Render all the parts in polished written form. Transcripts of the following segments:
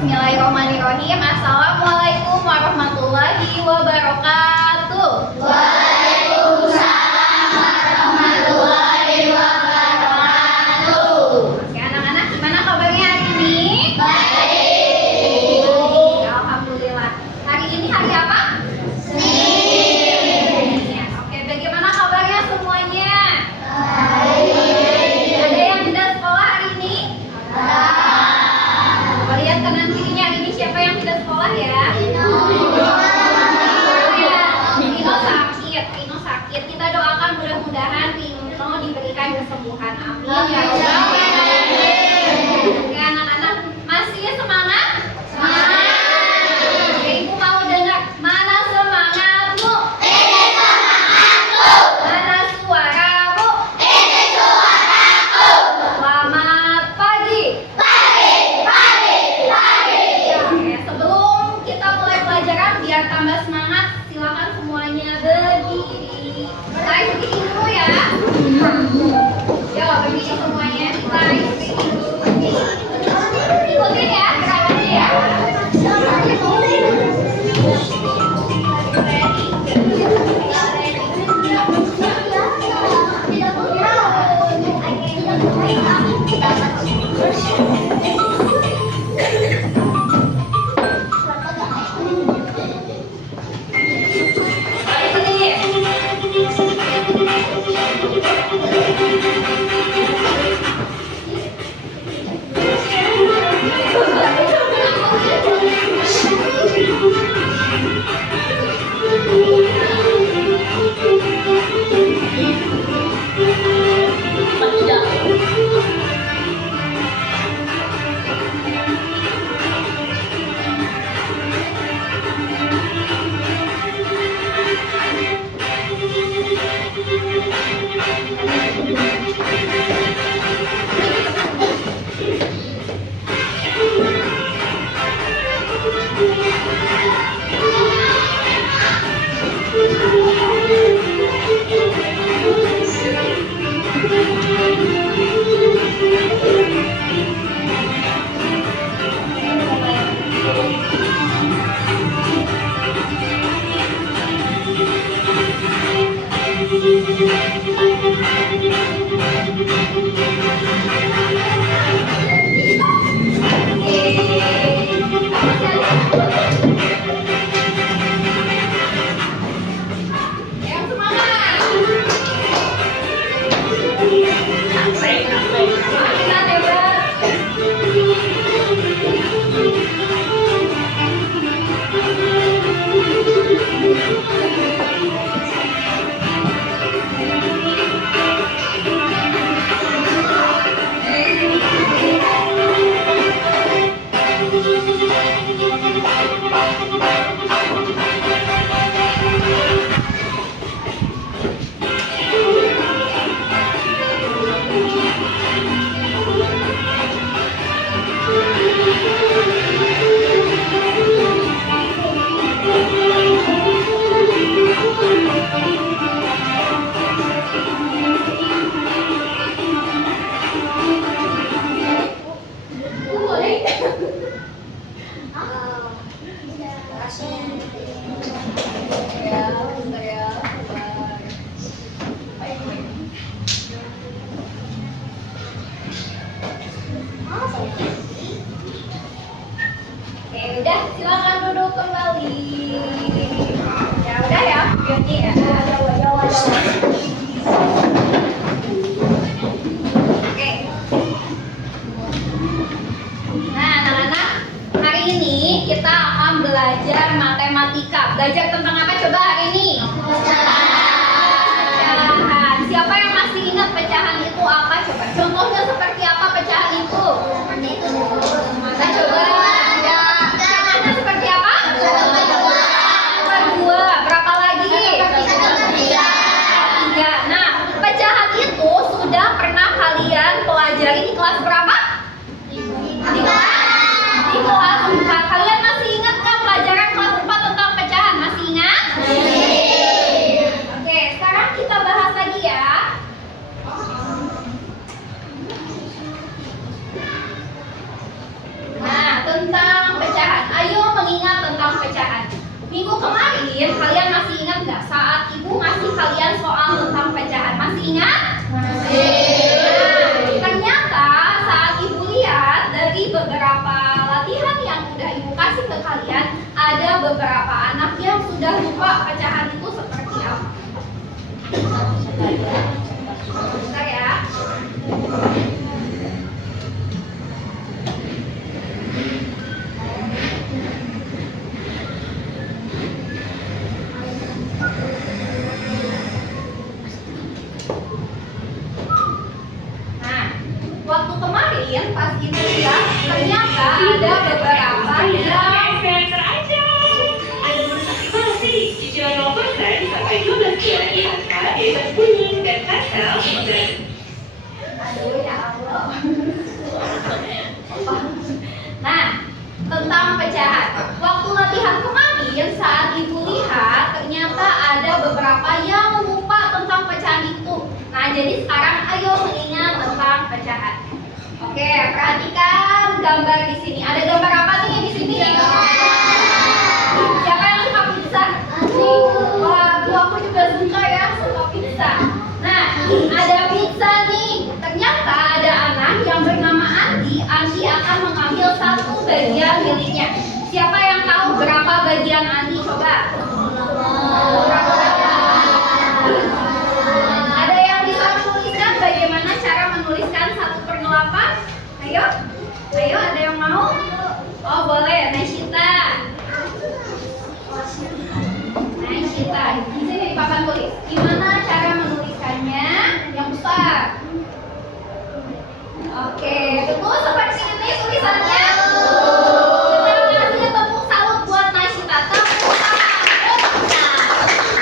Bismillahirrahmanirrahim. Assalamualaikum warahmatullahi wabarakatuh. Waalaikumsalam warahmatullahi wabarakatuh. Oke, anak-anak, gimana kabarnya hari ini? Baik. Alhamdulillah. Hari ini hari apa? Senin. Oke, bagaimana kabarnya semuanya? Baik. Ada yang tidak sekolah hari ini? Lihat kanan kirinya, ini siapa yang tidak sekolah ya? Pino sakit. Kita doakan mudah-mudahan Pino diberikan kesembuhan. Amin. Ya Rabbal. Oke, anak-anak, masih semangat? Semangat. Oke, Ibu mau dengar mana semangatmu? Ini semangatku. Mana suaramu? Ini suaraku. Selamat pagi. Pagi. Oke, sebelum kita mulai pelajaran biar tambah semangat, silakan semuanya berdiri. Kita berdiri dulu ya. Yo, berdiri semuanya. Kita berdiri dulu. Ikutin ya gerakannya ya. Yang semangat. Semangat hebat. Oke, udah silakan duduk kembali. Ya udah ya, videonya ya. Oke. Nah, anak-anak, hari ini kita akan belajar matematika. Belajar tentang apa coba hari ini? Pecahan. Siapa yang masih ingat pecahan itu apa coba? Contohnya seperti apa pecahan itu? Nah, coba. Pecahannya seperti apa? Dua. Berapa lagi? Tiga. Nah, pecahan itu sudah pernah kalian pelajari di kelas berapa? Di kelas 4. Kalian masih ingat nggak pelajaran kelas 4 tentang pecahan? Masih ingat? Oke, sekarang kita bahas lagi ya. beberapa anak yang sudah lupa pecahan itu seperti apa. Bentar ya. Nah, waktu kemarin pas ibu lihat ternyata ada beberapa yang Ada transaksi masih cicilan 0% sampai 12 bulan di angka bebas kuning dan pastel dan aduh ya Allah. Nah, tentang pecahan. Waktu latihan kemarin saat ibu lihat ternyata ada beberapa yang lupa tentang pecahan itu. Nah, jadi sekarang ayo mengingat tentang pecahan. Oke, perhatikan gambar di sini. Ada gambar apa nih di sini? Siapa yang suka pizza? Wah, aku juga suka ya, suka pizza. Nah, ada pizza nih. Ternyata ada anak yang bernama Andi. Andi akan mengambil satu bagian miliknya. Siapa yang tahu berapa bagian Andi? Coba. Berapa bagian? Ada yang bisa menuliskan bagaimana cara menuliskan 1/8? Ayo, ayo, ada yang mau? Oh boleh, Naishita. Naishita, di sini di papan tulis. Gimana cara menuliskannya yang besar? Oke, betul seperti ini tulisannya. Kita kasih tepuk salut buat Naishita. Tepuk tangan.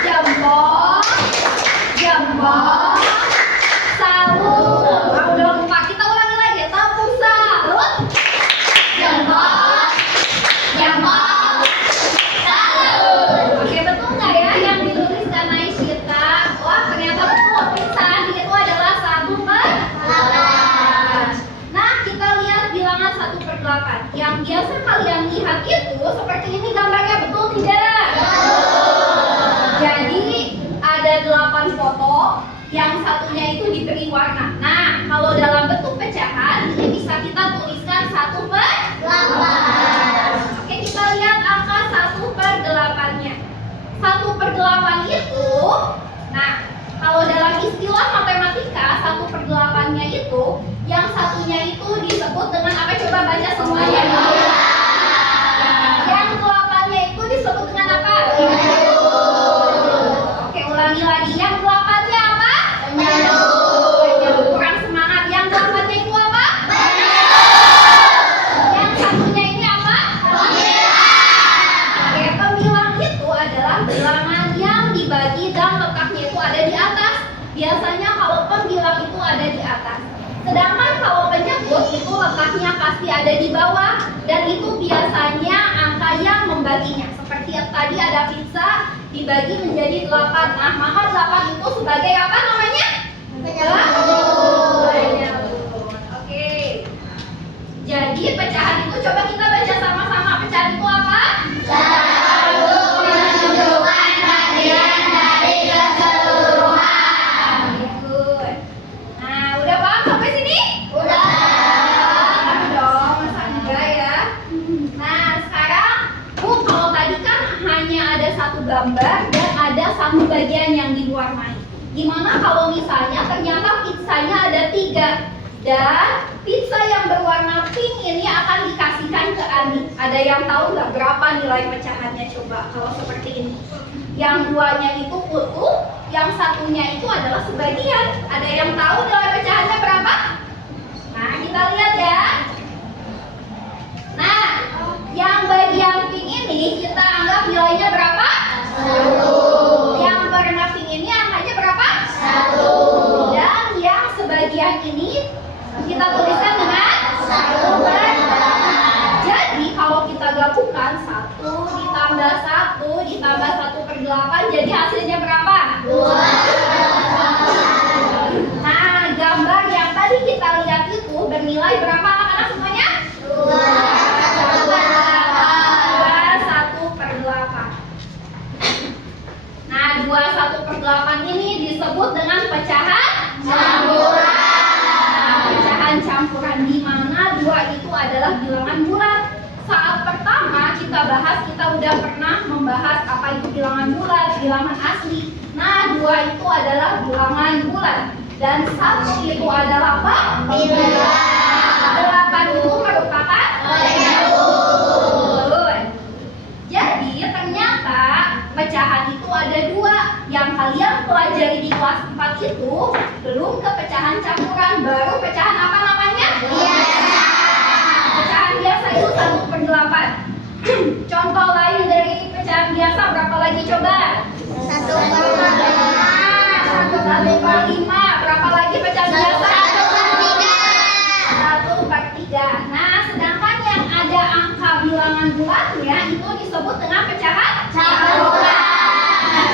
Jempol, jempol, salut. Ah, udah lupa, kita ulangi lagi. Tepuk salut, jempol, jempol, salut. Oke, betul nggak ya yang dituliskan Naishita? Wah, ternyata betul. Pecahan itu adalah 1/8. Nah, kita lihat bilangan 1/8. Yang biasa kalian lihat itu seperti ini gambarnya, betul tidak? Jadi ada 8 foto, yang satunya itu diberi warna. Nah, kalau dalam bentuk pecahan ini bisa kita tuliskan 1/8. Oke, kita lihat angka 1/8-nya. 1/8 itu, nah kalau dalam istilah matematika 1/8-nya itu, yang satunya itu disebut dengan apa? Coba baca semuanya. Yang 8-nya itu disebut dengan apa? Oke, ulangi lagi. Yang 8-nya apa? Kurang semangat. Yang 8-nya itu apa? Yang satunya ini apa? Oke, pembilang itu adalah bilangan yang dibagi dan letaknya itu ada di atas. Biasanya kalau pembilang itu ada di atas. Sedangkan kalau penyebut itu letaknya pasti ada di bawah. Dan itu biasanya angka yang membaginya. Seperti yang tadi ada pizza dibagi menjadi 8. Nah, maka 8 itu sebagai apa namanya? Penyebut. Oke. Jadi pecahan itu coba kita baca sama-sama. Pecahan itu apa? Menentukan bagian dari keseluruhan. Good. Nah, udah paham sampai sini? Udah. Paham dong, masa enggak ya? Nah, sekarang Bu, kalau tadi kan hanya ada satu gambar dan ada satu bagian yang diwarnai. Gimana kalau misalnya ternyata pizzanya ada 3 dan pizza yang berwarna pink ini akan dikasihkan ke Andi. Ada yang tahu nggak berapa nilai pecahannya? Coba kalau seperti ini. Yang 2-nya itu utuh, yang satunya itu adalah sebagian. Ada yang tahu nilai pecahannya berapa? Nah, kita lihat ya. Nah, yang bagian pink ini kita anggap nilainya berapa? 1. Yang warna pink ini angkanya berapa? 1. Dan yang sebagian ini kita tuliskan dengan 1/8. Jadi kalau kita gabungkan 1 ditambah 1 ditambah 1/8 jadi hasilnya berapa? 2/8. Nah, gambar yang tadi kita lihat itu bernilai berapa anak-anak semuanya? 1/8. Nah, 1/8 ini disebut dengan pecahan Campuran. pecahan campuran, di mana 2 itu adalah bilangan bulat. Saat pertama kita bahas, kita udah pernah membahas apa itu bilangan bulat, bilangan asli. Nah, 2 itu adalah bilangan bulat dan 1 itu adalah apa? Bilangan. 8 itu merupakan jadi ternyata pecahan itu ada 2. Yang kalian pelajari di kelas 4 itu belum ke pecahan campuran, baru pecahan apa namanya? Biasa. Pecahan biasa itu 1/8. Contoh lain dari pecahan biasa berapa lagi coba? 1/5. Berapa lagi pecahan biasa? 1/3. Nah, sedangkan yang ada angka bilangan bulatnya itu disebut dengan pecahan Campuran.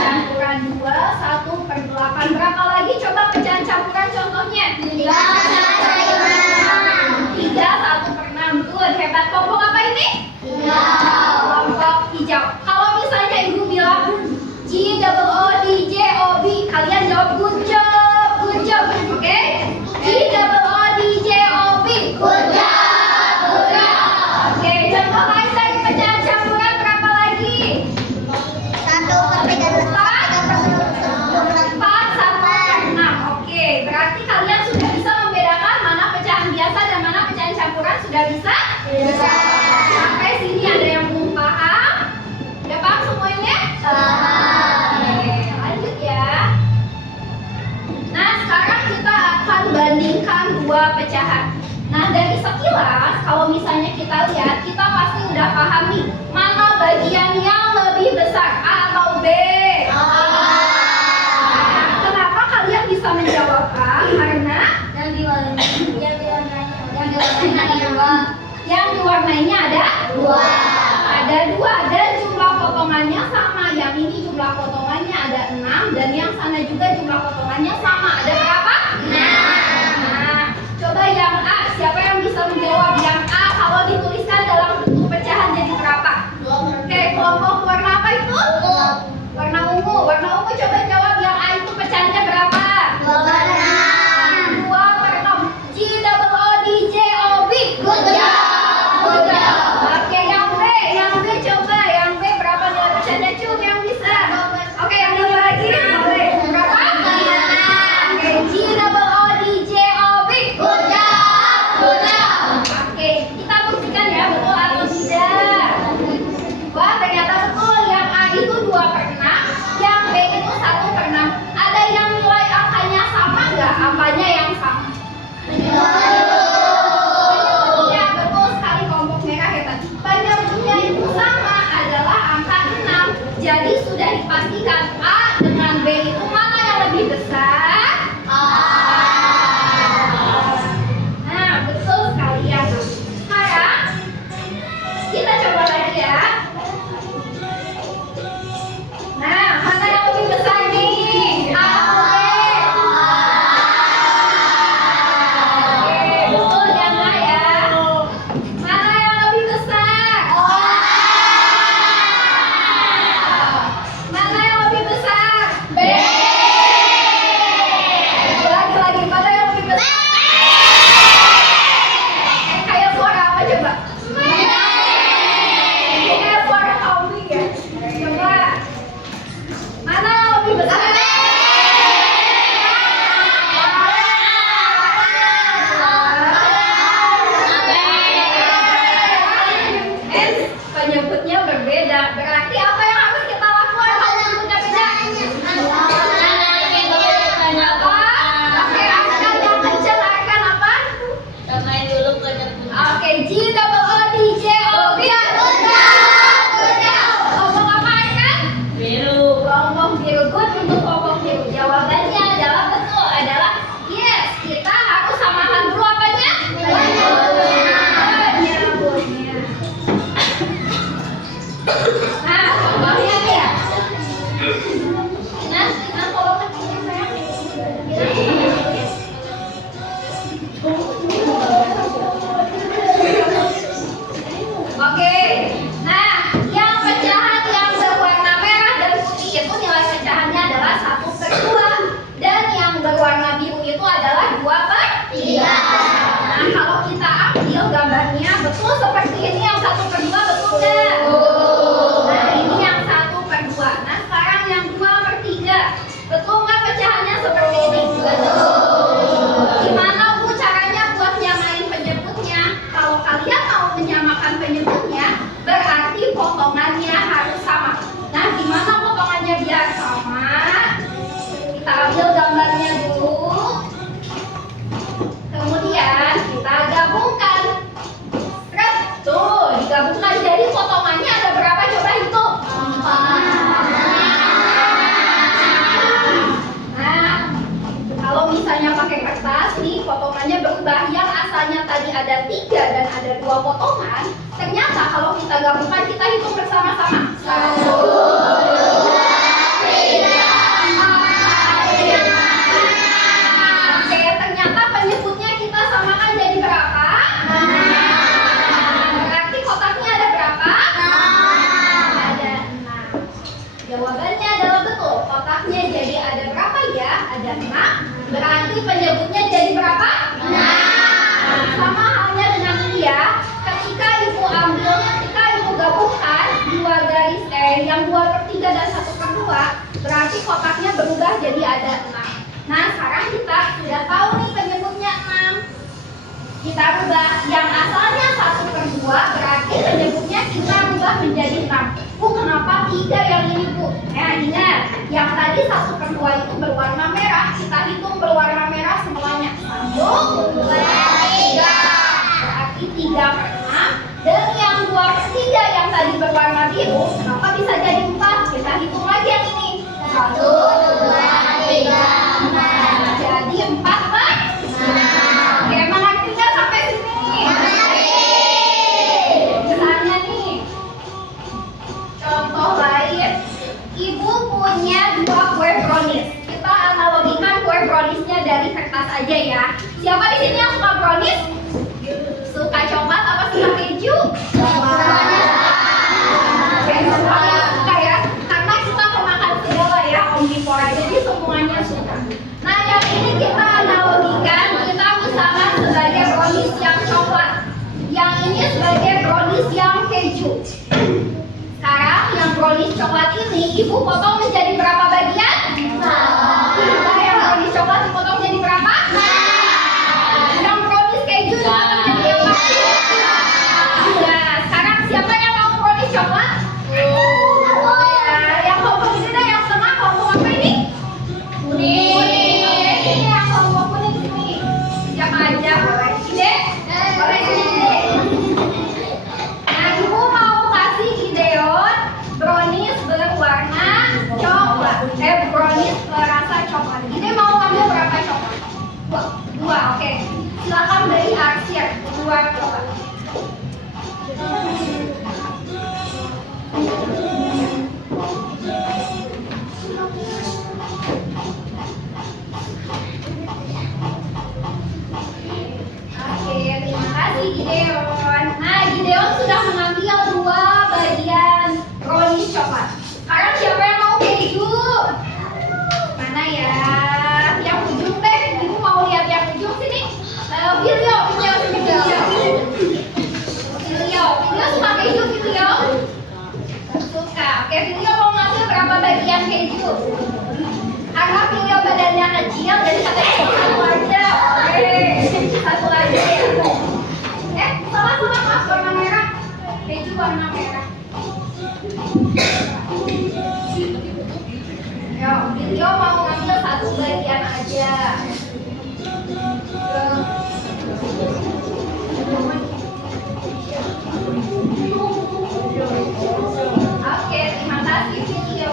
Campuran 2, 1/8. Berapa lagi coba pecahan campuran contohnya? 3, 1/6. Good, hebat. Kelompok apa ini? Kelompok hijau. Kalau misalnya ibu bilang GOODJOB, kalian jawab good job, oke? GOODJOB, Good job. Oke, contoh lain dari pecahan campuran berapa lagi? 4/6. Oke, berarti kalian sudah bisa membedakan mana pecahan biasa dan mana pecahan campuran, sudah bisa? Bisa. Sampai sini ada yang belum paham? Udah paham semuanya? Oke, lanjut ya. Nah, sekarang kita akan bandingkan 2 pecahan. Nah, dari sekilas, kalau misalnya kita lihat, kita pasti udah paham nih, mana bagian yang lebih besar, A atau B? Nah, kenapa kalian bisa menjawab A? Karena yang diwarnainya ada 2 dan jumlah potongannya sama. Yang ini jumlah potongannya ada 6 dan yang sana juga jumlah potongannya sama. Ada berapa? 6. Nah, coba yang A, siapa yang bisa menjawab yang A kalau dituliskan dalam bentuk pecahan jadi berapa? Oke, kelompok warna apa itu? Warna ungu. Warna ungu coba jawab yang A itu pecahannya berapa? 2/6. GOODJOB. Good job. Oke, yang B coba. Yang B berapa nilai pecahannya? Cum yang bisa. Oke, yang ini lagi. Boleh. Berapa? 5. Oke, GOODJOB. Good job. Oke, kita buktikan ya betul atau tidak. Wah, ternyata betul. Yang A itu 2/6, yang B itu 1/6. Ada yang nilai angkanya sama nggak? Apanya yang sama? Ya, betul sekali, kelompok merah hebat. Penyebutnya itu sama, adalah angka 6. Jadi sudah dipastikan A dengan B itu mana yang lebih besar? Nah, betul sekali ya. Sekarang kita coba lagi ya. Nah, mana yang lebih besar nih? A atau B? Oke, betul yang A ya. Mana yang lebih besar? Mana yang lebih besar? B. Lagi-lagi, mana yang lebih besar? Kayak suara apa coba? Kayak suara kambing ya. Coba. Mana yang lebih besar? Penyebutnya berbeda. Berarti apa yang harus kita lakukan kalau penyebutnya beda? Apa? Oke, arahkan yang kencang, arahkan apa? Oke, GOODJOB. Kelompok apa arahkan? Kelompok biru. Good untuk kelompok biru. Jawabannya adalah betul, adalah yes. Kita harus samakan dulu apanya? Penyebutnya. Nah, contohnya nih ya. Nah, tolong kecilin saya. Oke. Nah, yang pecahan yang berwarna merah dan putih itu nilai pecahannya adalah 1/2 dan yang berwarna biru itu adalah 2/3. Nah, kalau kita ambil gambarnya betul seperti ini, yang 1/2 betul nggak? gabungkan jadi potongannya ada berapa? Coba hitung. Nah, kalau misalnya pakai kertas nih, potongannya berubah. Yang asalnya tadi ada 3 dan ada 2 potongan, ternyata kalau kita gabungkan, kita hitung bersama-sama. 1, 2, 3, 4, 5. Oke, ternyata penyebutnya kita samakan jadi berapa? Berarti kotaknya ada berapa? Ada 6. Jawabannya adalah betul. Kotaknya jadi ada berapa ya? Ada 6. Berarti penyebutnya jadi berapa? 6. Sama halnya dengan ini ya. Ketika ibu gabungkan yang 2/3 dan 1/2, berarti kotaknya berubah jadi ada 6. Nah, sekarang kita sudah tahu nih penyebutnya 6. Kita rubah yang asalnya 1/2, berarti penyebutnya kita rubah menjadi 6. Bu, kenapa 3 yang ini, Bu? Nah, ingat, yang tadi 1/2 itu berwarna merah, kita hitung berwarna merah semuanya. 1, 2, 3. Berarti 3/6. Dan yang 2/3 yang tadi berwarna biru, kenapa bisa jadi 4? Kita hitung lagi yang ini. 1, 2, 3, 4. Jadi 4/6. Oke, mengerti nggak sampai sini? Misalnya nih, contoh lain, ibu punya 2 kue brownies. Kita analogikan kue browniesnya dari kertas aja ya. Siapa di sini yang suka brownies? Suka coklat apa suka keju? Oke, semuanya suka ya. Karena kita pemakan segala ya, omnivora. Jadi semuanya suka. Nah, yang ini kita analogikan, kita usahakan sebagai brownies yang coklat. Yang ini sebagai brownies yang keju. Sekarang yang brownies coklat ini, ibu potong menjadi berapa bagian? Nah, yang brownies coklat dipotong jadi berapa? Yang brownies keju dipotong jadi apa? Nah, sekarang siapa yang mau brownies coklat? Yang kelompok ini deh, yang tengah kelompok apa ini? Kuning. Ini yang kelompok kuning sini. Siapa aja boleh? Ide? Boleh ide. Nah, ibu mau kasih Gideon brownies berwarna coklat. Brownies berasa coklat. Ide mau ngambil berapa coklat? 2. Oke. Silakan beri arsir 2 coklat. Oke, terima kasih Gideon. Nah, Gideon sudah mengambil 2 bagian brownies coklat. Sekarang siapa yang mau keju? Mana ya? Yang ujung deh. Ibu mau lihat yang ujung sini. Video suka keju, Video? Suka. Oke, Video mau ngambil berapa bagian keju? Karena Video badannya kecil, jadi katanya satu aja. Oke, satu aja ya. Sama-sama mas warna merah. Keju warna merah. Yo, Video mau ngambil 1 bagian aja. Oke, terima kasih Video.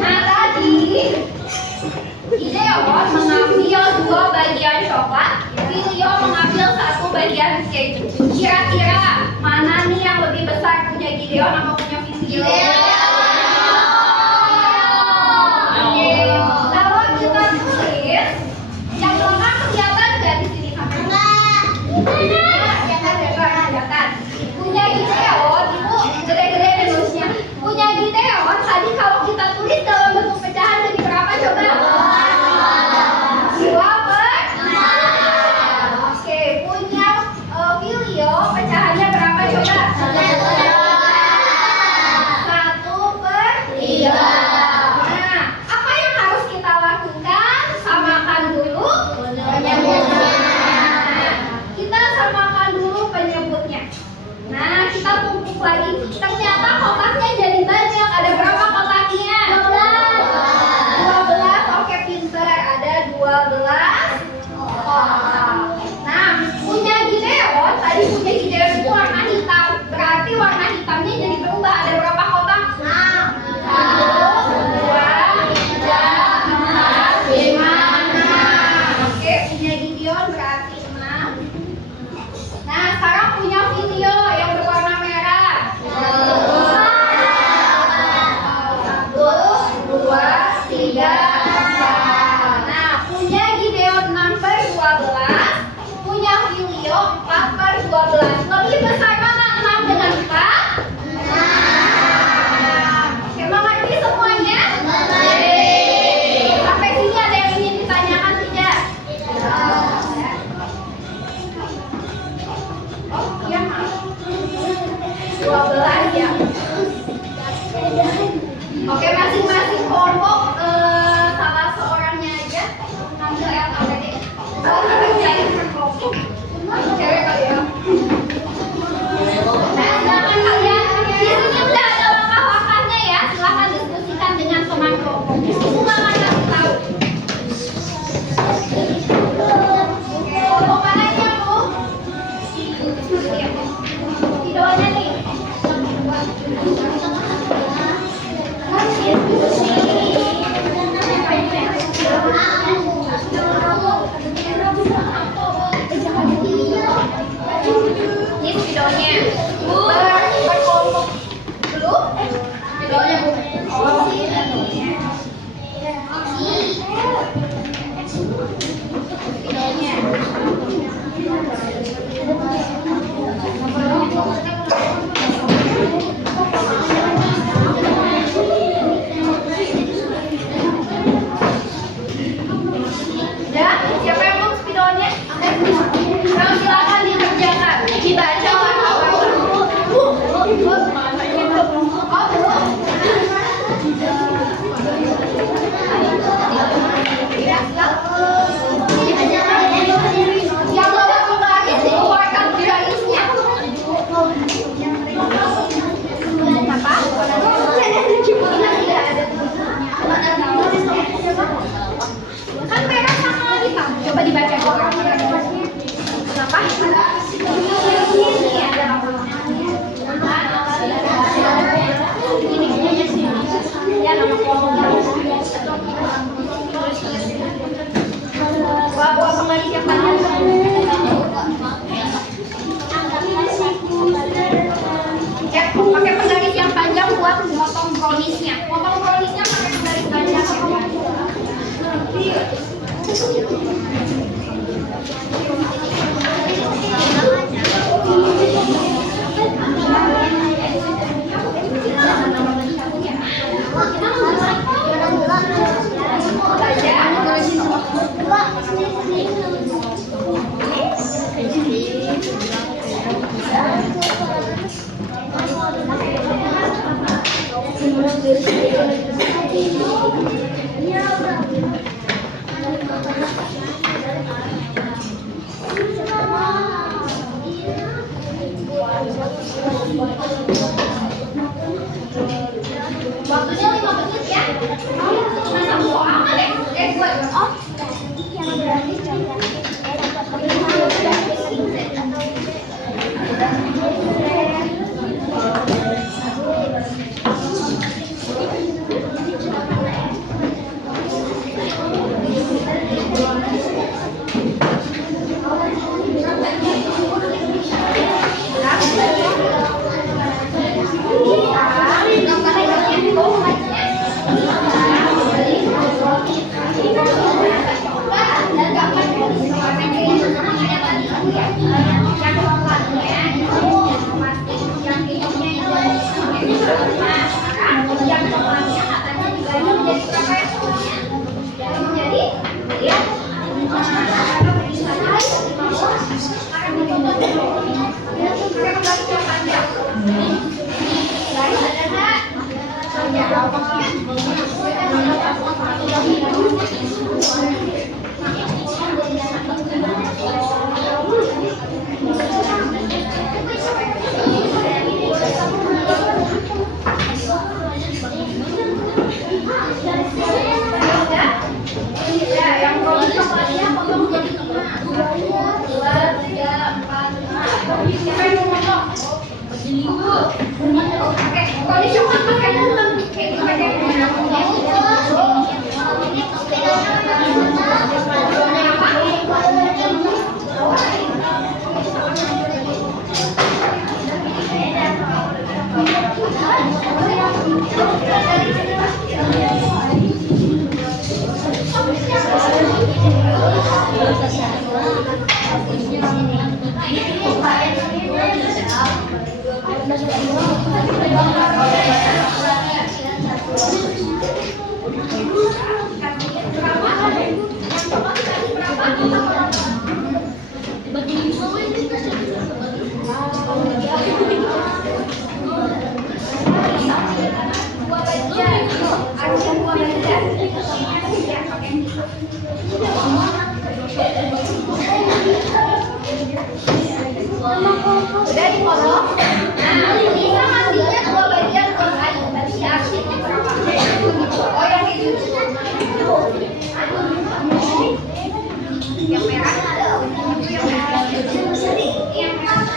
Nah, tadi Gideon mengambil 2 bagian coklat, Video mengambil 1 bagian keju. Kira-kira mana nih yang lebih besar, punya Gideon atau punya Video? Oke, kalau kita tulis, yang belakang kelihatan nggak di sini sampai? Kelihatan. Punya Gideon, ibu gede-gede nulisnya. Punya Gideon, tadi kalau kita tulis dalam bentuk pecahan jadi berapa coba? 2/6. Oke, punya Video, pecahannya berapa coba? 1/3. Nah, apa yang harus kita lakukan? Samakan dulu penyebutnya. Kita samakan dulu penyebutnya. Nah, kita tumpuk lagi. Ternyata kotaknya jadi banyak. Ada berapa kotaknya? 12. Oke, pintar. Ada 12 kotak. Nah, punya Gideon, tadi punya Gideon itu warna hitam. 12 ya. Oke, masing-masing kelompok salah seorangnya aja ngambil LKPD. Cewek kali ya. Nah, silakan kalian. Di sini udah ada langkah-langkahnya ya. Silakan diskusikan dengan teman kelompok. Silakan kasih tahu. Kelompok mana yang Bu? Videonya nih. Ini videonya. Bu, berkelompok dulu. Videonya Bu. Oh, ya, siapa yang belum spidolnya? Nah, silakan dikerjakan. Dibaca yang bawa penggaris dikeluarkan garisnya. Apa? Kan merah sama hitam. Coba dibaca dulu. Kenapa? Ini ada ya nama kelompoknya. Bawa penggaris yang panjang. Ya, pakai penggaris yang panjang buat memotong browniesnya. Potong browniesnya pakai penggaris panjang. Waktunya 5 menit ya. Masa mau apa deh? Buat oh. Udah dipotong. Nah, bisa ngambilnya dua bagian dua kali. Tadi asinnya berapa? Oh, yang itu. Yang merah ada. Yang merah. Yang merah.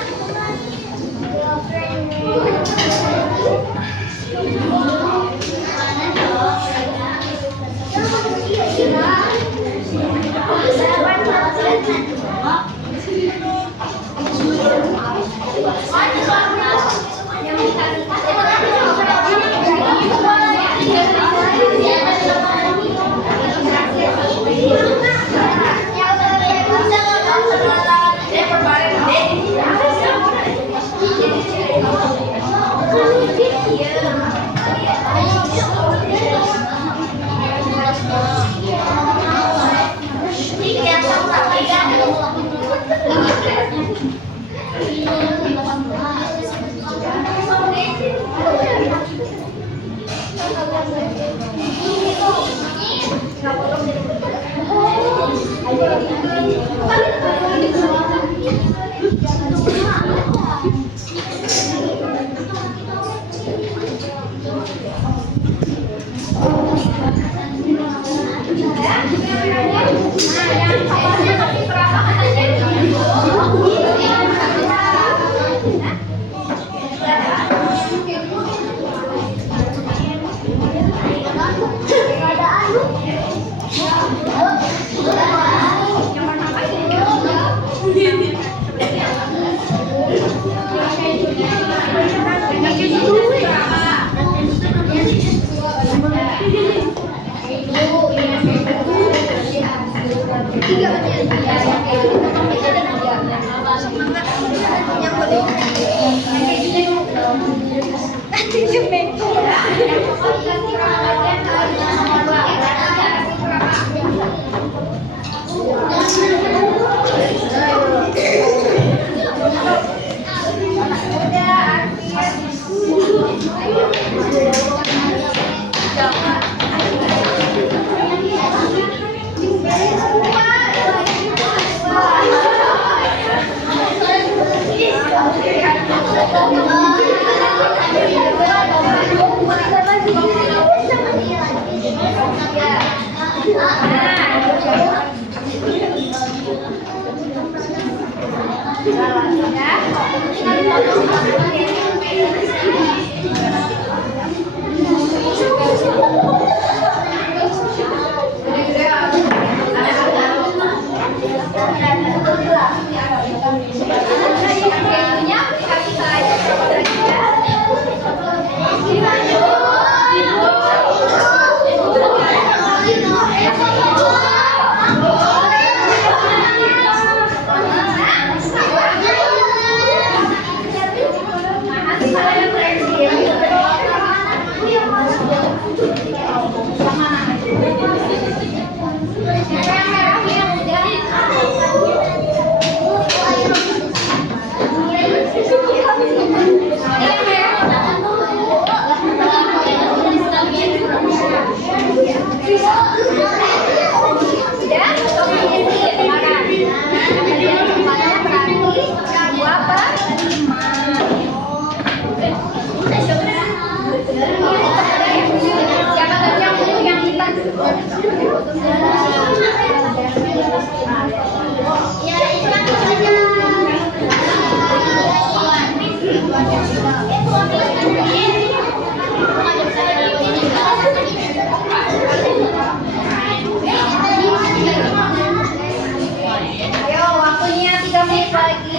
Ayo, waktunya 3 menit lagi.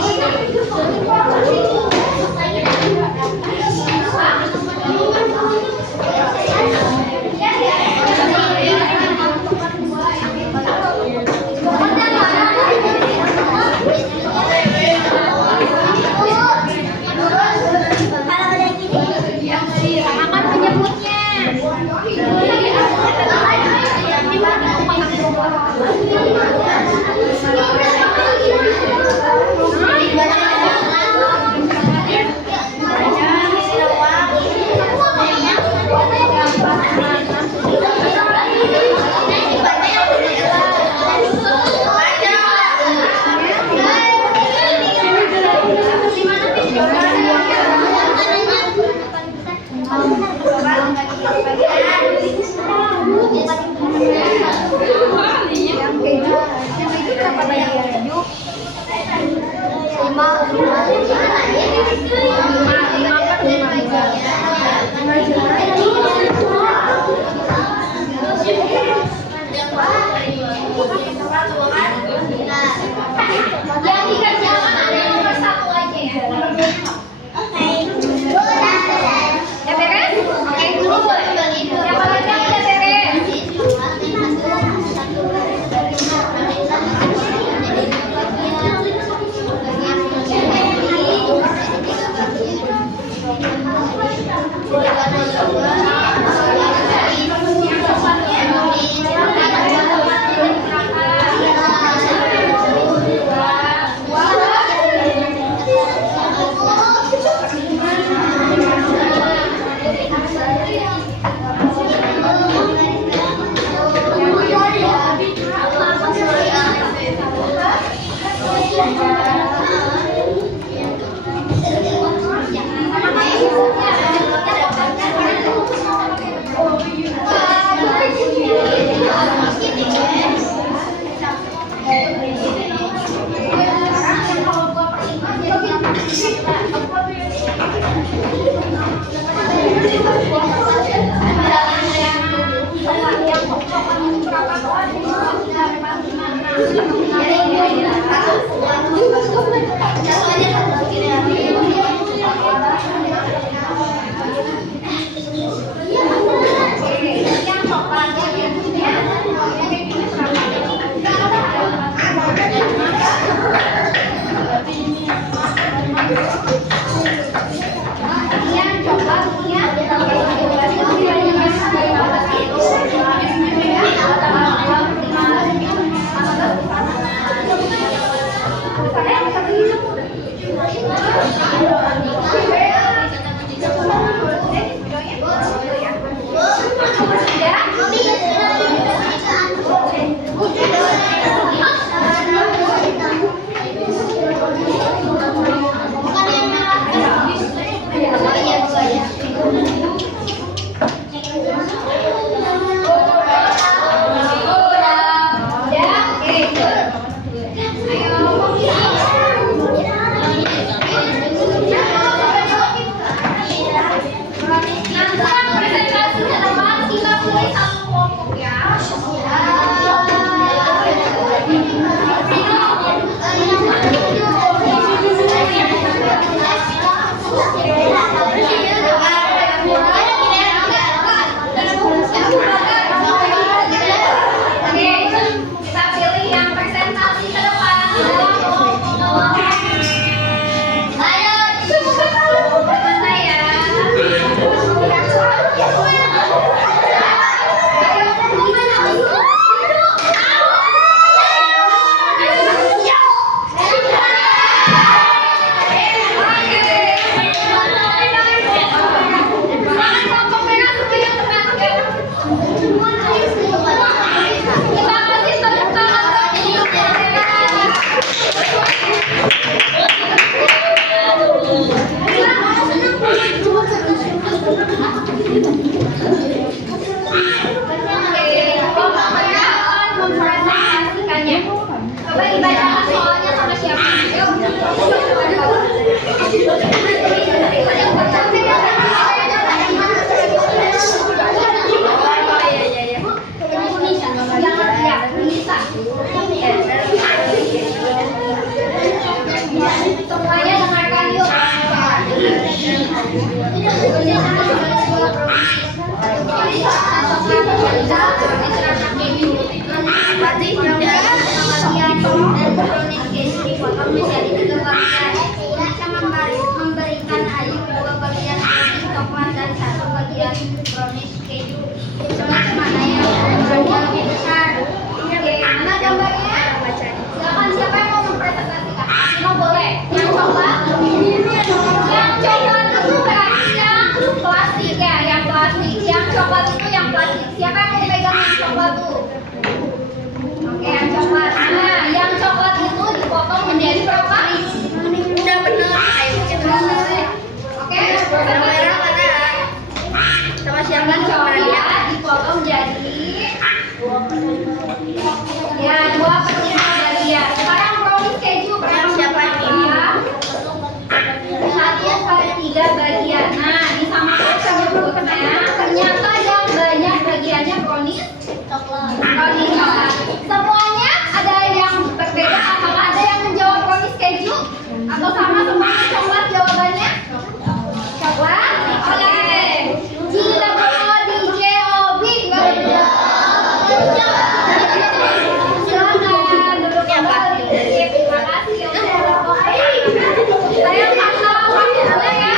Akan menyebut Memberikan Ayu 2 bagian coklat dan 1 bagian brownies keju. Macam mana yang lebih besar? Oke, mana gambarnya? Silakan, siapa yang mau mempresentasikan? Semua boleh. Yang coklat? Yang coklat itu berarti yang plastik ya, yang plastik. Yang coklat itu yang plastik. Siapa yang mau pegang yang coklat tuh? Oke, yang coklat. Nah, yang coklat itu dipotong menjadi berapa? Udah bener. Ayo kita. Oke, warna merah mana? Sama siapa coklat dipotong jadi ya 2/5 bagian. Sekarang brownies keju berapa siapa ini? 1/3 bagian. Nah, disamakan sama berikutnya. Ternyata yang banyak bagiannya brownies coklat. Brownies coklat. Semuanya ada yang berbeda. Apakah ada yang menjawab brownies keju? Atau sama semuanya coklat jawabannya? Coklat? Oke. Jika bawa DJ Obi silakan duduk kembali. Terima kasih. Saya pasang waktu ya.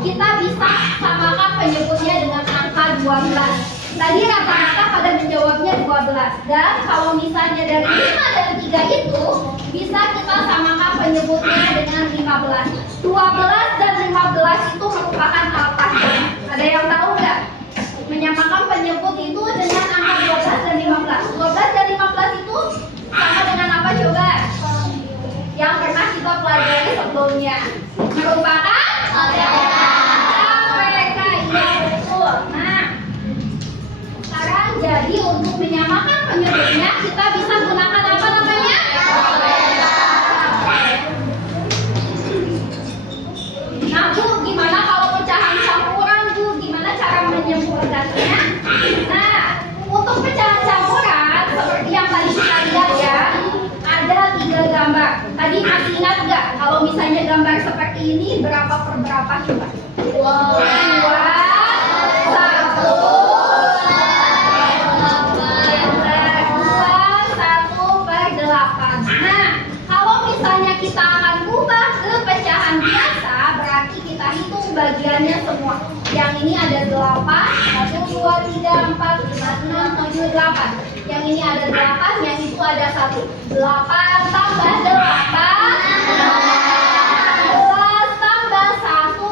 kita bisa samakan penyebutnya dengan angka 12. Tadi rata-rata pada menjawabnya 12. Dan kalau misalnya dari 5 dan 3 itu bisa kita samakan penyebutnya dengan 15. 12 dan 15 itu merupakan apa? Ada yang tahu nggak? Menyamakan penyebut itu dengan angka 12 dan 15. 12 dan 15 itu sama dengan apa coba? Yang pernah kita pelajari sebelumnya. Merupakan mereka, iya betul. Nah, sekarang jadi untuk menyamakan penyebutnya kita bisa gunakan apa namanya? Nah Bu, gimana kalau pecahan campuran Bu? Gimana cara menyempurnakannya? Nah, untuk pecahan campuran seperti yang tadi kita lihat ya, ada 3 gambar. Tadi masih ingat nggak? Kalau misalnya gambar seperti ini berapa per berapa coba? 2, 1/8. Nah, kalau misalnya kita akan ubah ke pecahan biasa, berarti kita hitung bagiannya semua. Yang ini ada 8, 1, 2, 3, 4, 5, 6, 7, 8. Yang ini ada 8, yang itu ada 1. 8 tambah 8, 11 tambah 1.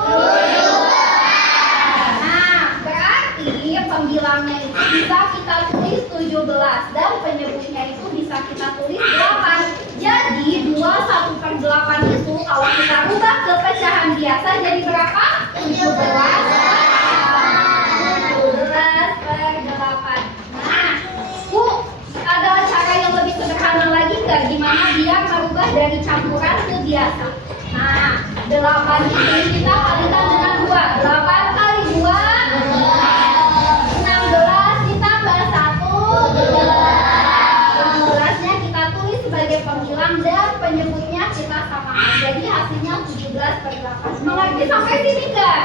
Nah, berarti pembilangnya itu bisa kita tulis 17 dan penyebutnya itu bisa kita tulis 8. Jadi 21/8 itu kalau kita rubah ke pecahan biasa jadi berapa? 17/8. Nah, Bu, ada cara yang lebih sederhana lagi nggak? Gimana biar merubah dari campuran ke biasa? Nah, 8 ini kita kalikan dengan 2. 8 kali 2, 16 ditambah 1, 16-nya kita tulis sebagai pembilang dan penyebutnya kita samakan. Jadi hasilnya 17/8. Mengerti sampai sini nggak?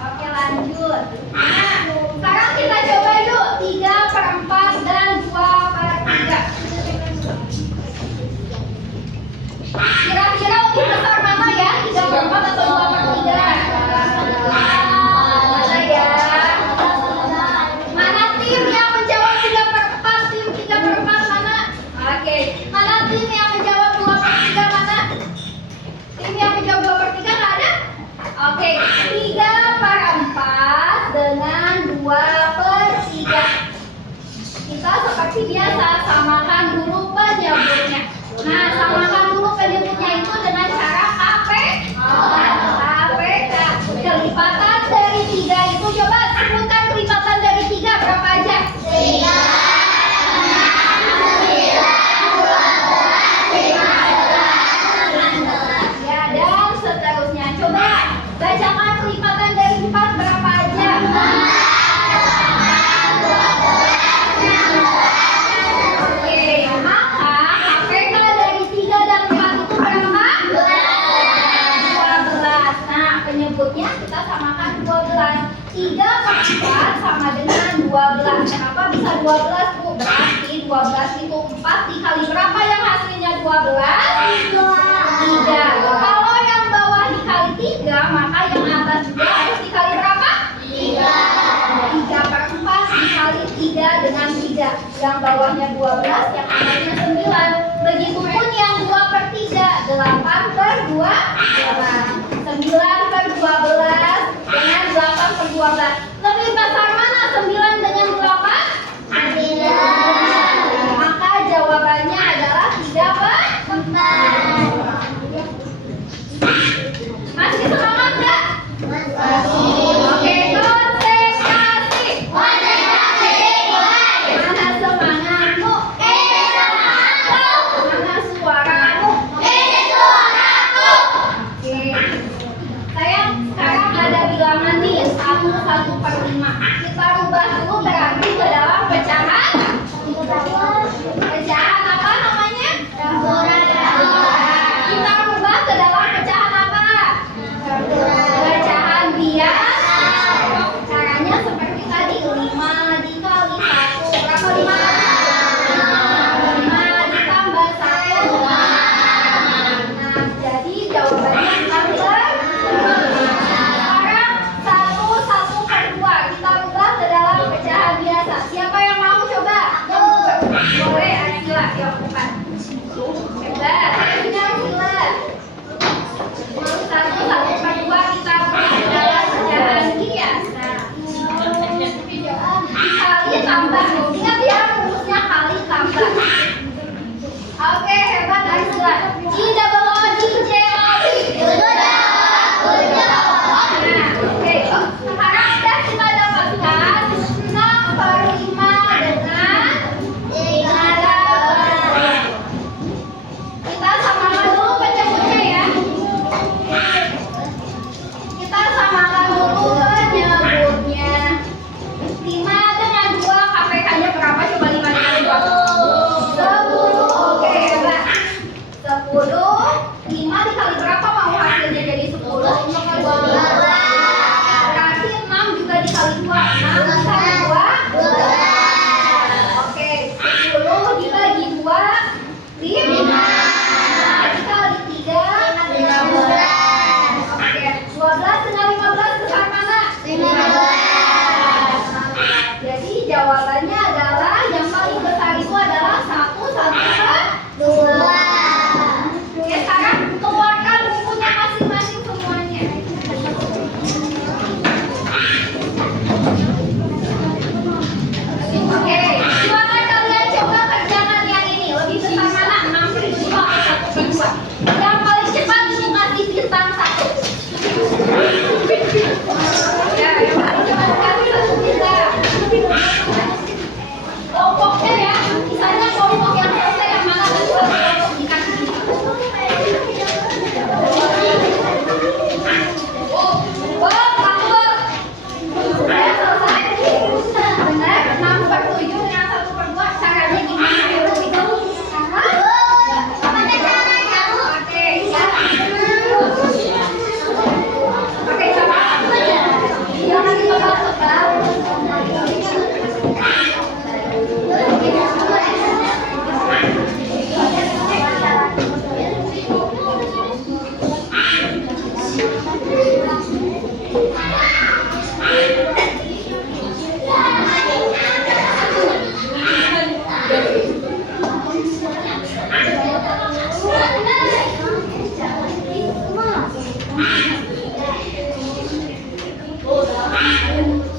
Oke, lanjut. Nah, sekarang kita coba yuk 3/4 dan 2/3. Kira-kira lebih besar mana ya? 3/4 atau 2/3? Mana ya? Mana tim yang menjawab 3/4? Tim 3/4 mana? Oke. Mana tim yang menjawab 2/3 mana? Tim yang menjawab 2/3 nggak ada? Oke. 3/4 dengan 2/3. Kita seperti biasa samakan dulu penyebutnya. Nah, samakan dulu penyebutnya itu dengan cara KPK. Kelipatan dari 3 itu coba sebutkan kelipatan dari 3 berapa aja? 3, 9, 12, 15, ya, dan seterusnya. Coba bacakan kelipatan dari 4 berapa aja? Oke, maka KPK dari 3 dan 4 itu berapa? 12. Nah, penyebutnya kita samakan 12. 3/4 sama dengan 12. Kenapa bisa 12, Bu? Berarti 12 itu 4 dikali berapa yang hasilnya 12? 3. Kalau yang bawah dikali 3, maka yang atas juga harus dikali berapa? 3. 3/4 dikali 3 dengan 3. Yang bawahnya 12, yang atasnya 9. Begitupun yang 2/3, 8/12. 9/12 dengan 8/12. Lebih besar mana 9 dengan 8? 9. Maka jawabannya adalah 3/4. Masih semangat nggak? Oke, konsentrasi. Mana semangatmu? Mana suaramu? Oke.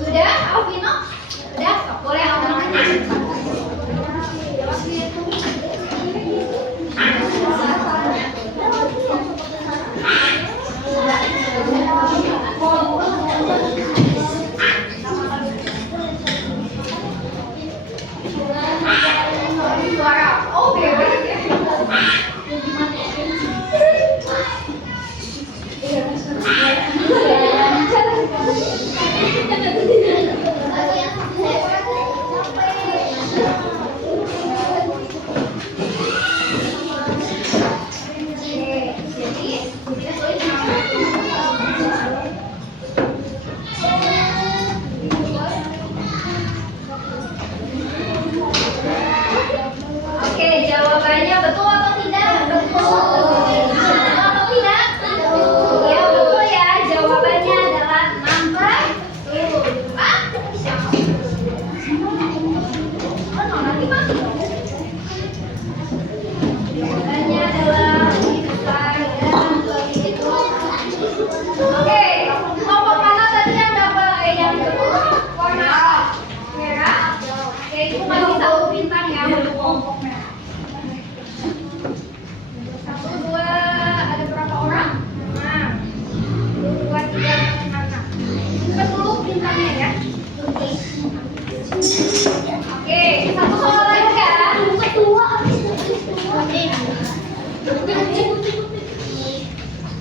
Sudah, Alvino? Sudah, boleh ngomongnya. Suara, oh bebas ya. Oke, jawabannya betul atau tidak? Betul. Betul atau tidak? Ya, betul ya. Jawabannya adalah number 2. Ah, siapa? Oh, no, nanti mati dong. Jawabannya adalah besar dan begitu. Oke, kelompok mana tadi yang dapat yang warna merah? Oke, itu masih 1 bintang ya untuk kelompok merah. 1, 2, ada berapa orang? Nah, 2, 3, 4, 5. Simpan dulu bintangnya ya. Oke, 1 soal lagi ya.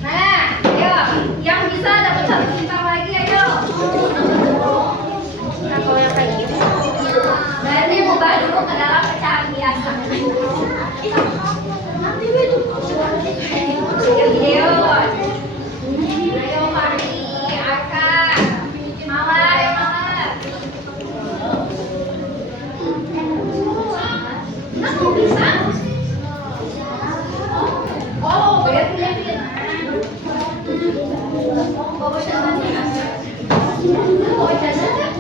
Nah, ayo, yang bisa dapat 1 bintang lagi ayo. Nah, kalau yang kayak gini, berarti ubah dulu ke dalam pecahan biasa. Yang video. Ayo Fahri, Arka, Mala, ayo Mala. Nah, kamu bisa? Oh, beda pilih. Bawa catatan. Bawa catatan.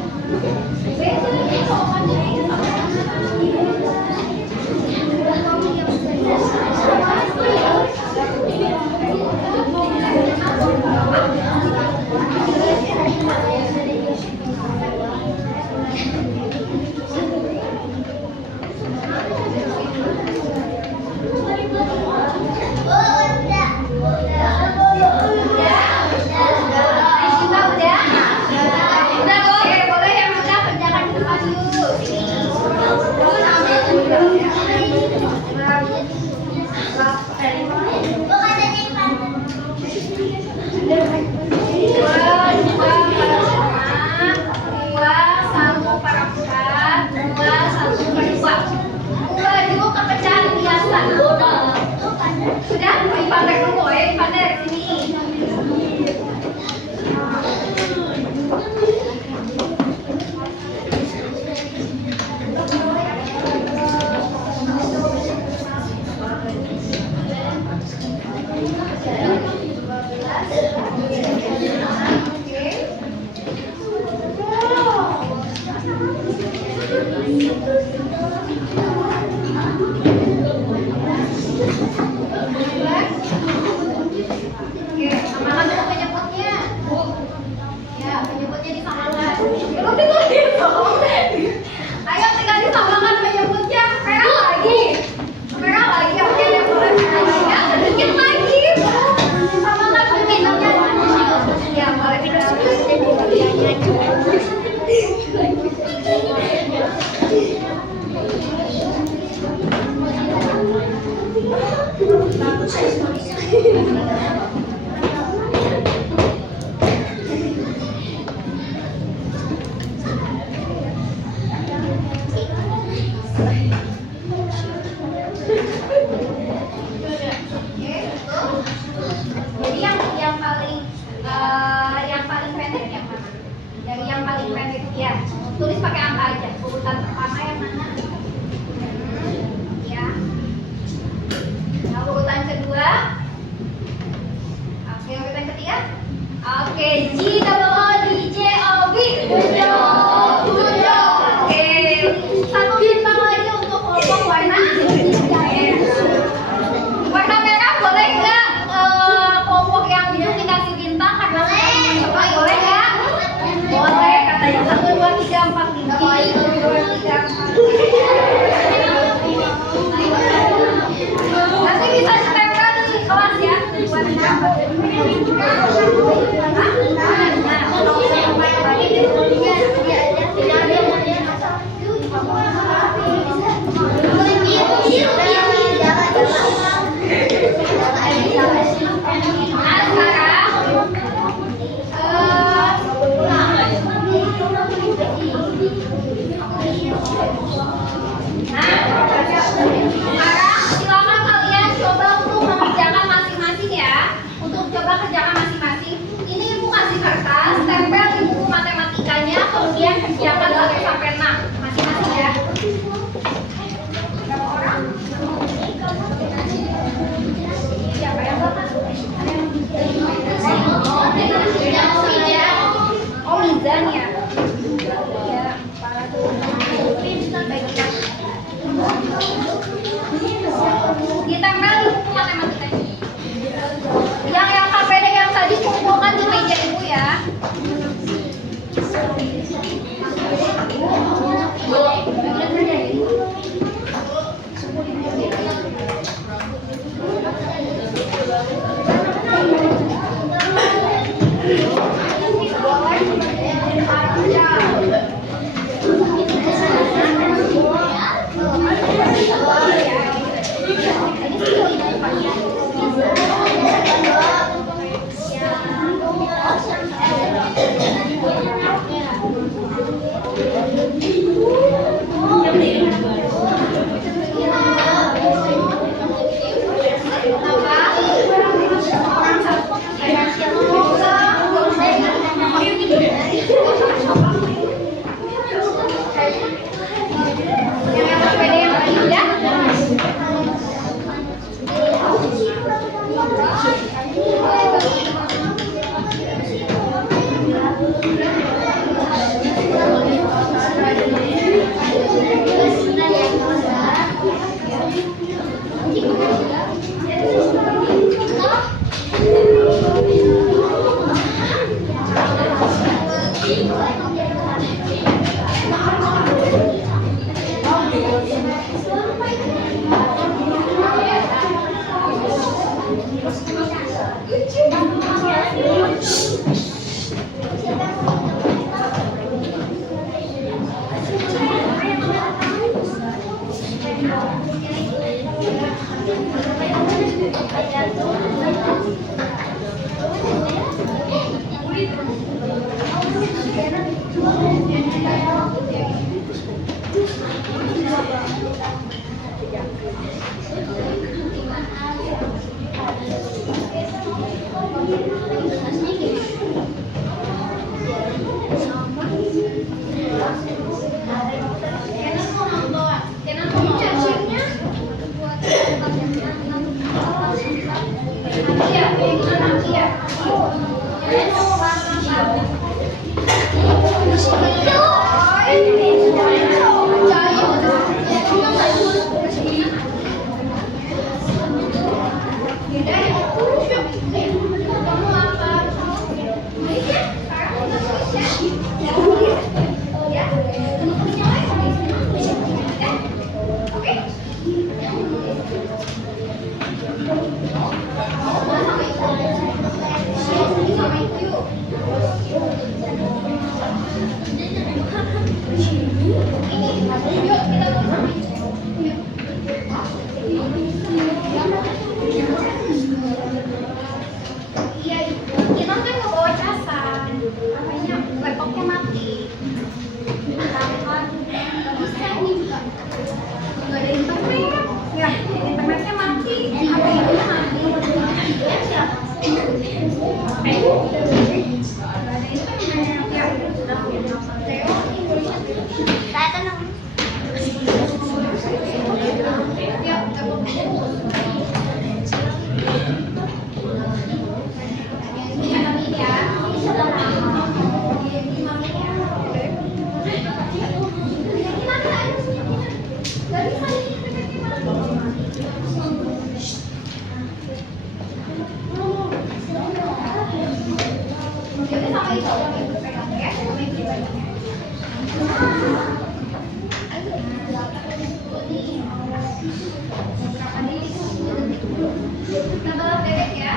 Beda soalnya. Sudah, dipandang dulu ya, dipandang sini. Tulis pakai angka aja. Urutan pertama yang mana? Ya. Nah, urutan kedua. Oke, urutan ketiga. Oke, G double O D J O B. Oke, 1 bintang lagi untuk kelompok warna. Warna merah boleh nggak kelompok yang hijau dikasih Silakan kalian coba untuk mengerjakan masing-masing ya. Untuk coba kerjakan masing-masing. Ini ibu kasih kertas, tempel di buku matematikanya, kemudian kerjakan 1 sampai 6 masing-masing ya. Berapa orang? Siapa yang bapak? Oh, Mizan ya. Ya, ditempel di buku matematikanya. Yang KPD yang tadi kumpulkan di meja ibu ya. Tambah bebek ya.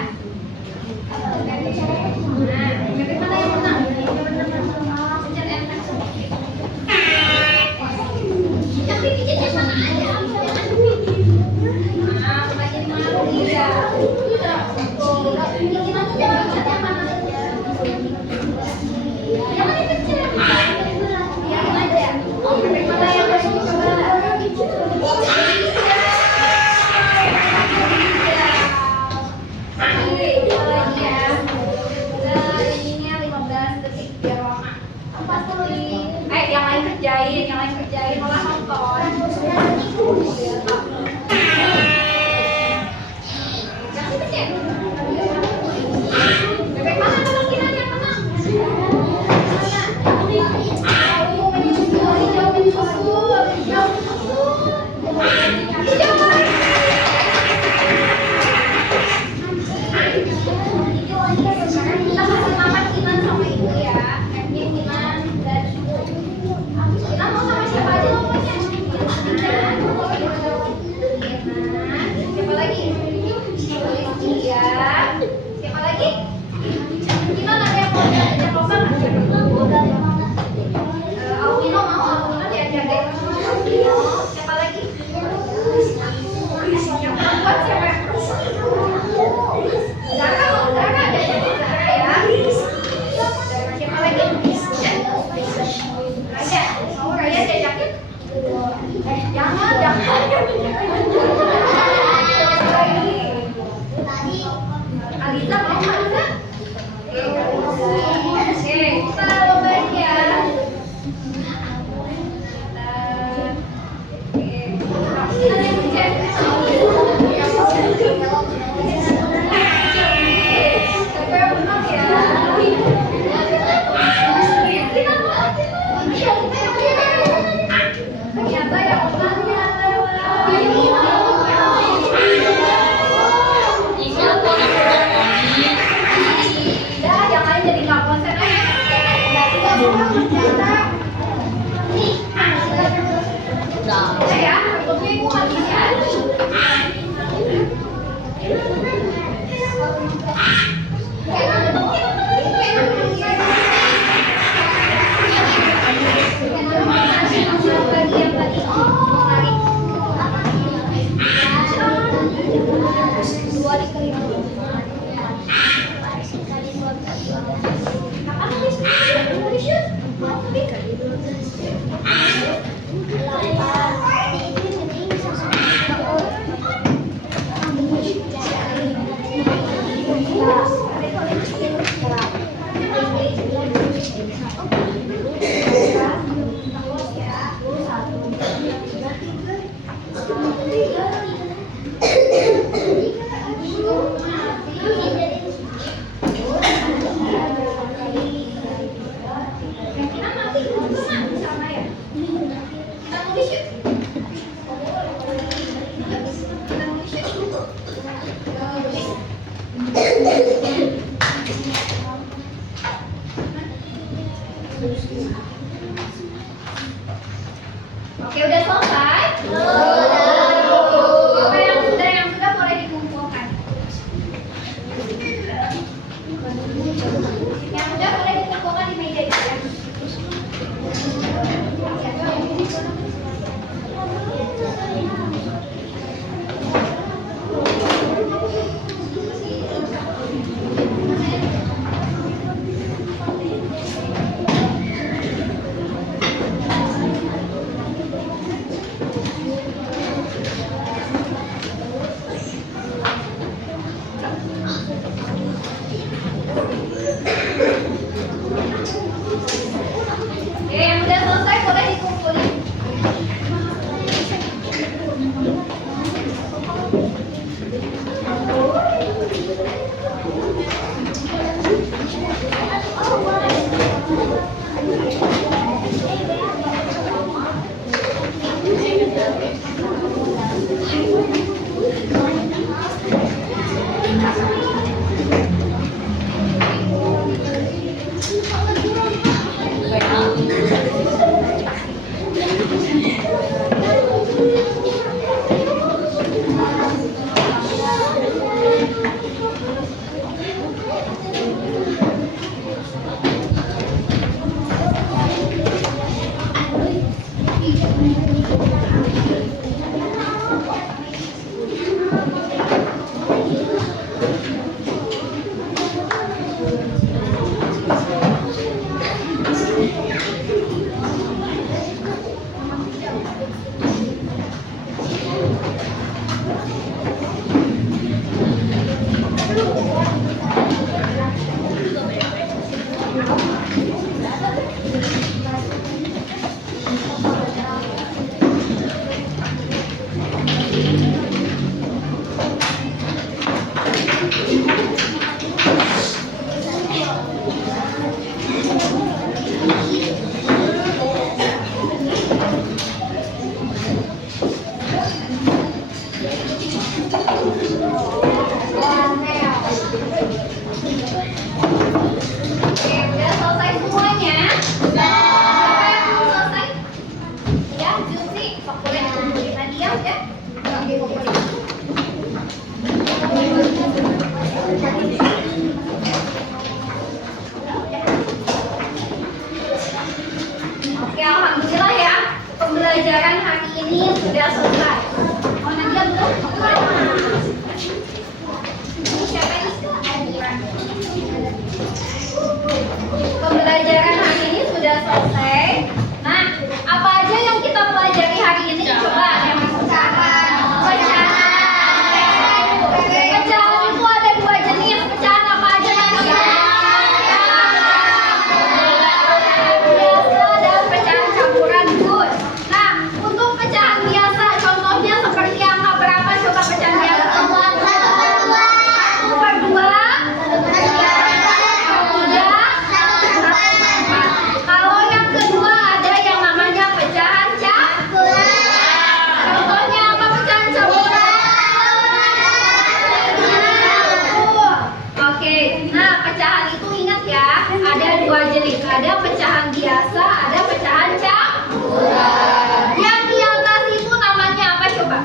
kita lombain ya. Ternyata yang menangnya dah, jangan jadi nggak konsen aja. Udah ya, bentuknya ibu habisnya. Oke, udah selesai? Oke, yang sudah boleh dikumpulkan. Yang sudah boleh dikumpulkan di meja itu ya. Oke, yang udah selesai boleh dikumpulin. pembelajaran hari ini sudah selesai. Oh, Nadia belum? Siapa ini? Pembelajaran hari ini sudah selesai. Nah, apa aja yang kita pelajari hari ini? Coba yang pecahan. Pecahan itu ada dua jenis. Pecahan apa aja? dua jenis. Ada pecahan biasa, ada pecahan campuran. Yang di atas itu namanya apa coba?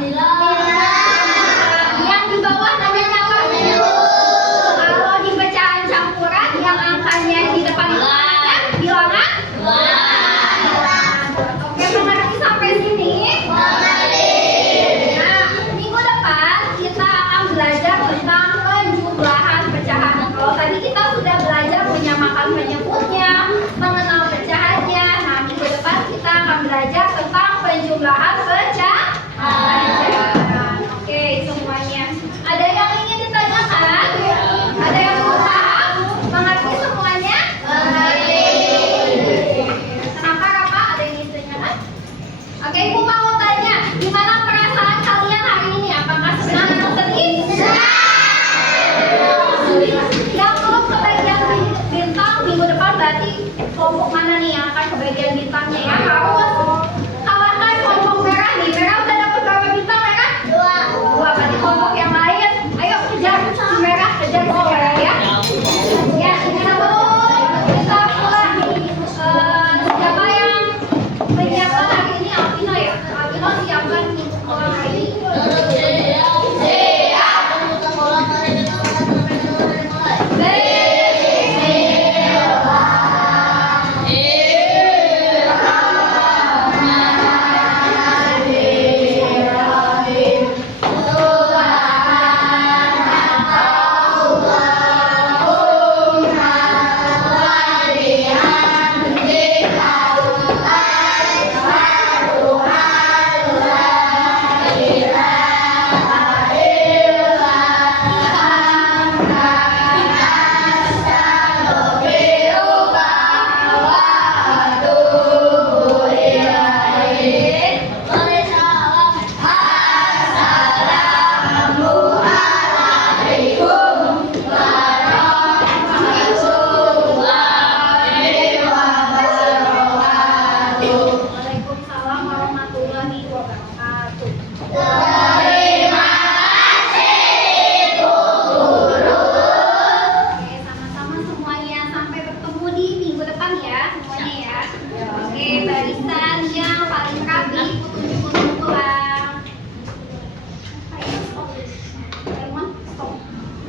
Yang di bawah namanya apa? Kalau di pecahan campuran yang angkanya di depan itu namanya bilangan? Oke, mengerti sampai sini? Nah, minggu depan kita akan belajar tentang penjumlahan pecahan. Kalau tadi kita sudah belajar menyamakan penyebutnya, mengenal pecahannya. Nah, minggu depan kita akan belajar tentang penjumlahan pecahan. Oke, semuanya. Ada yang ingin ditanyakan? Ada yang mau paham? Mengerti semuanya? Kenapa Kakak? Ada yang ingin ditanyakan? Oke, Ibu mau tanya, gimana perasaan kalian hari ini? Apakah senang atau sedih? Yang belum kebagian bintang minggu depan berarti kelompok mana nih yang akan kebagian bintangnya ya? Harus